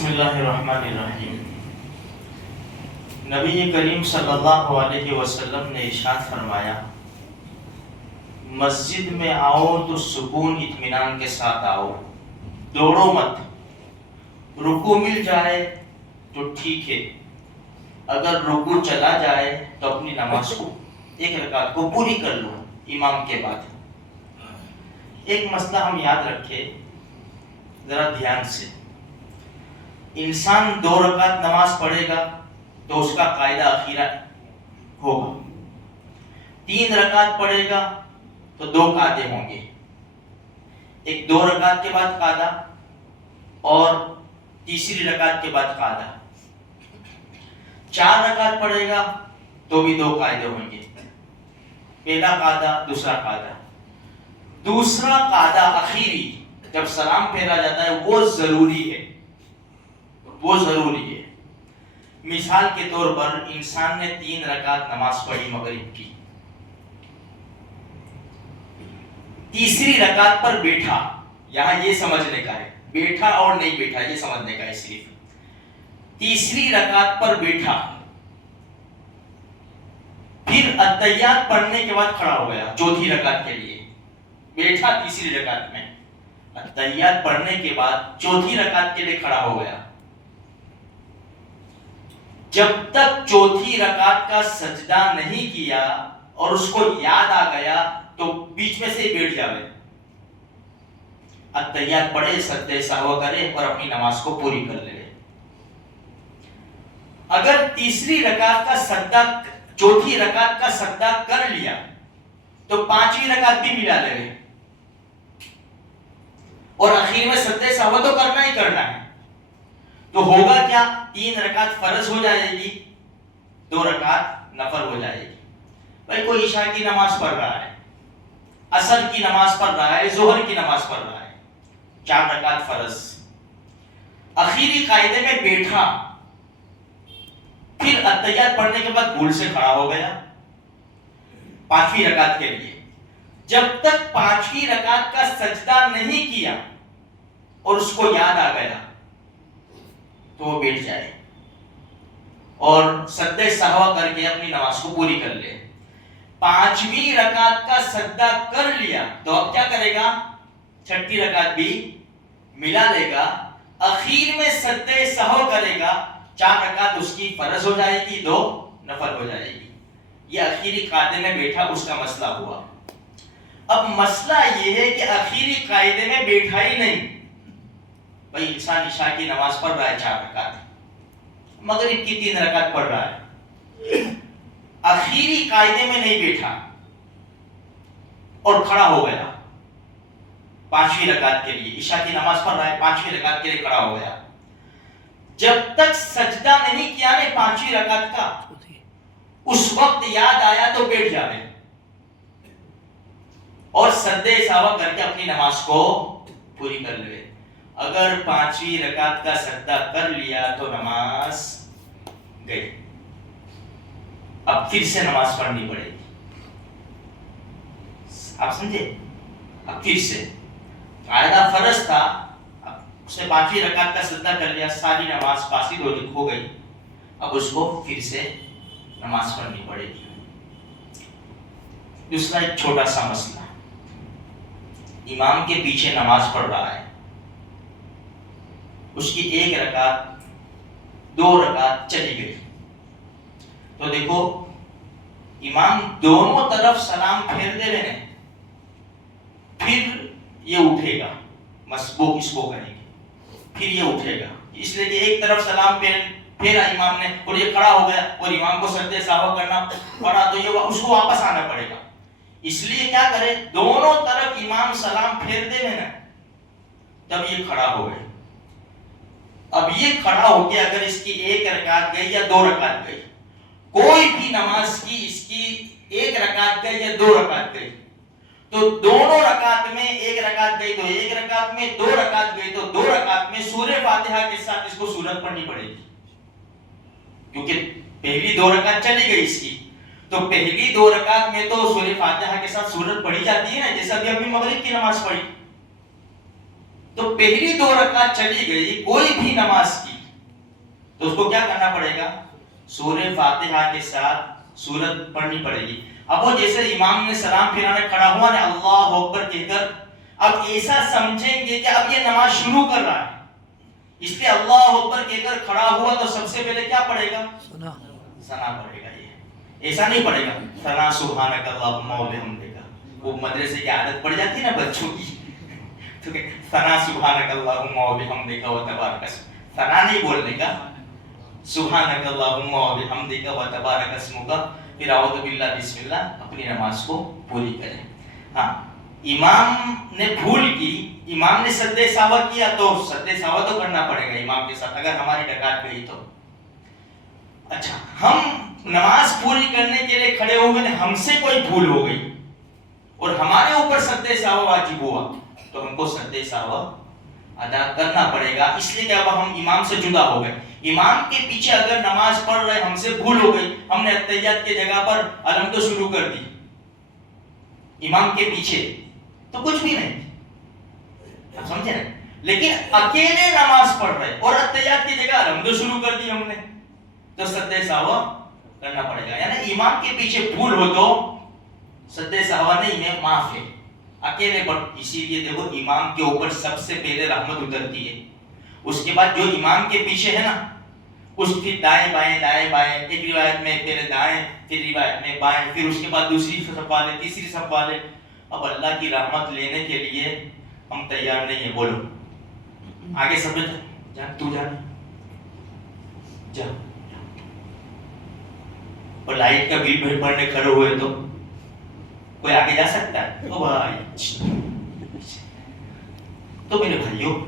بسم اللہ الرحمن الرحیم۔ نبی کریم صلی اللہ علیہ وسلم نے ارشاد فرمایا، مسجد میں آؤ تو سکون اطمینان کے ساتھ آؤ، دوڑو مت۔ رکوع مل جائے تو ٹھیک ہے، اگر رکوع چلا جائے تو اپنی نماز کو ایک رکعت کو پوری کر لو امام کے بعد۔ ایک مسئلہ ہم یاد رکھیں ذرا دھیان سے، انسان 2 رکعت نماز پڑھے گا تو اس کا قاعدہ اخیرہ ہوگا، 3 رکعت پڑھے گا تو 2 قاعدے ہوں گے، ایک 2 رکعت کے بعد قاعدہ اور تیسری رکعت کے بعد قاعدہ۔ 4 رکعت پڑھے گا تو بھی 2 قاعدے ہوں گے، پہلا قاعدہ دوسرا قاعدہ۔ دوسرا قاعدہ اخیری جب سلام پھیرا جاتا ہے وہ ضروری ہے، وہ ضروری ہے۔ مثال کے طور پر انسان نے 3 رکعت نماز پڑھی مغرب کی، تیسری رکعت پر بیٹھا، یہاں یہ سمجھنے کا ہے، بیٹھا اور نہیں بیٹھا یہ سمجھنے کا ہے صرف۔ تیسری رکعت پر بیٹھا، پھر اتحیات پڑھنے کے بعد کھڑا ہو گیا چوتھی رکعت کے لیے، بیٹھا تیسری رکعت میں، اتحیات پڑھنے کے بعد چوتھی رکعت کے لیے کھڑا ہو گیا۔ جب تک چوتھی رکعت کا سجدہ نہیں کیا اور اس کو یاد آ گیا تو بیچ میں سے بیٹھ جاوے، اتحیات پڑھے، سجدہ سہو کرے اور اپنی نماز کو پوری کر لے۔ اگر تیسری رکعت کا سجدہ، چوتھی رکعت کا سجدہ کر لیا تو 5ویں رکعت بھی ملا لے اور اخیر میں سجدہ سہو تو کرنا ہی کرنا ہے، تو ہوگا کیا؟ 3 رکعت فرض ہو جائے گی، 2 رکعت نفل ہو جائے گی۔ بھائی کوئی عشاء کی نماز پڑھ رہا ہے، عصر کی نماز پڑھ رہا ہے، ظہر کی نماز پڑھ رہا ہے، 4 رکعت فرض، اخیری قاعدے میں بیٹھا، پھر اتحیات پڑھنے کے بعد بھول سے کھڑا ہو گیا 5ویں رکعت کے لیے۔ جب تک 5ویں رکعت کا سجدہ نہیں کیا اور اس کو یاد آ گیا تو وہ بیٹھ جائے اور سجدہ سہوا کر کے اپنی نماز کو پوری کر لے۔ 5ویں رکعت کا سجدہ کر لیا تو اب کیا کرے گا؟ 6ٹھی رکعت بھی ملا لے گا، اخیر میں سجدہ سہو کرے گا، 4 رکعت اس کی فرض ہو جائے گی، 2 نفل ہو جائے گی۔ یہ اخیری قاعدے میں بیٹھا اس کا مسئلہ ہوا۔ اب مسئلہ یہ ہے کہ اخیری قاعدے میں بیٹھا ہی نہیں، بھائی انسان عشاء کی نماز پڑھ رہا ہے 4 رکعت، مغرب کی 3 رکعت پڑھ رہا ہے، اخیری قاعدے میں نہیں بیٹھا اور کھڑا ہو گیا 5ویں رکعت کے لیے، عشاء کی نماز پڑھ رہا ہے 5ویں رکعت کے لیے کھڑا ہو گیا۔ جب تک سجدہ نہیں کیا نے 5ویں رکعت کا، اس وقت یاد آیا تو بیٹھ جاوے اور سجدہ سہو کر کے اپنی نماز کو پوری کر لے۔ اگر 5ویں رکعت کا سجدہ کر لیا تو نماز گئی، اب پھر سے نماز پڑھنی پڑے گی۔ آپ سمجھے؟ اب پھر سے قاعدہ فرض تھا، اس نے 5ویں رکعت کا سجدہ کر لیا، ساری نماز فاسد ہو گئی، اب اس کو پھر سے نماز پڑھنی پڑے گی۔ دوسرا ایک چھوٹا سا مسئلہ، امام کے پیچھے نماز پڑھ رہا ہے، اس کی 1 رکعت 2 رکعت چلی گئی، تو دیکھو امام دونوں طرف سلام پھیر دے رہے ہیں، پھر یہ اٹھے گا، مسبوق اس کو کہیں گے، پھر یہ اٹھے گا، اس لیے کہ ایک طرف سلام پھیرا امام نے اور یہ کھڑا ہو گیا اور امام کو سجدہ سہو کرنا پڑا تو یہ اس کو واپس آنا پڑے گا، اس لیے کیا کرے؟ دونوں طرف امام سلام پھیر دے نا، تب یہ کھڑا ہو گئے۔ اب یہ کھڑا ہو کے اگر اس کی 1 رکعت گئی یا 2 رکعت گئی، کوئی بھی نماز کی اس کی 1 رکعت گئی یا 2 رکعت گئی، تو دونوں رکعت میں 1 رکعت گئی تو 1 رکعت میں، 2 رکعت گئی تو 2 رکعت میں سورہ فاتحہ کے ساتھ اس کو سورت پڑھنی پڑے گی، کیونکہ پہلی 2 رکعت چلی گئی اس کی، تو پہلی 2 رکعت میں تو سورہ فاتحہ کے ساتھ سورت پڑھی جاتی ہے نا، جیسا بھی ابھی مغرب کی نماز پڑھی، تو پہلی 2 رکعت چلی گئی، کوئی بھی نماز کی تو اس کو کیا کرنا پڑے گا؟ سورہ فاتحہ کے ساتھ سورت پڑھنی پڑے گی. اب وہ جیسے امام نے سلام پھرانے کھڑا ہوا نا اللہ اکبر کہہ کر، اب ایسا سمجھیں گے کہ اب یہ نماز شروع کر رہا ہے، اس لیے اللہ اکبر کہہ کر کھڑا ہوا تو سب سے پہلے کیا پڑھے گا؟ ثنا پڑھے گا. یہ ایسا نہیں پڑھے گا ثنا سبحانک اللہم و بحمدک. وہ مدرسے کی عادت پڑ جاتی ہے نا بچوں کی، تو کہ ثنا سبحانک اللہم و بحمدک و تبارک اسمک. ثنا نہیں بولنے کا، سبحانک اللہم و بحمدک و تبارک اسمک، پھر اعوذ باللہ بسم اللہ، اپنی نماز کو پوری کریں. ہاں امام نے بھول کی، امام نے سجدہ سہو کیا تو سجدہ سہو تو کرنا پڑے گا امام کے ساتھ اگر ہماری رکعت گئی تو. اچھا ہم نماز پوری کرنے کے لیے کھڑے ہوئے ہیں، ہم سے کوئی بھول ہو گئی اور ہمارے اوپر سجدہ سہو واجب ہوا تو ہم کو سجدہ سہو ادا کرنا پڑے گا. اس لیے کہ اب ہم امام سے جدا ہو گئے. امام کے پیچھے اگر نماز پڑھ رہے ہم سے بھول ہو گئی، ہم نے اتحیات کی جگہ پر الحمد شروع کر دی امام کے پیچھے، تو کچھ بھی نہیں، آپ سمجھے نا. لیکن اکیلے نماز پڑھ رہے اور اتحیات کی جگہ الحمد شروع کر دی ہم نے، تو سجدہ سہو کرنا پڑے گا. یعنی امام کے پیچھے بھول ہو تو سجدہ سہو نہیں ہے، معاف ہے اکیلے پر. اسی لیے دیکھو امام کے اوپر سب سے پہلے رحمت اترتی ہے، اس کے بعد جو امام کے پیچھے ہے نا اس کی دائیں بائیں دائیں بائیں، ایک روایت میں پہلے دائیں پھر روایت میں بائیں، پھر اس کے بعد دوسری صف والے تیسری صف والے. اب اللہ کی رحمت لینے کے لیے ہم تیار نہیں ہیں. بولو آگے سب جان، تو جان جا. اور لائٹ کا بل بھر پڑنے کھڑے ہوئے تو کوئی آگے جا سکتا ہے؟ او بھائی. تو میرے بھائیوں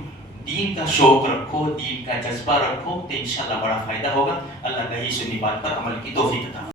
دین کا شوق رکھو، دین کا جذبہ رکھو تو انشاءاللہ بڑا فائدہ ہوگا. اللہ کہی سنی بات پر عمل کی توفیق عطا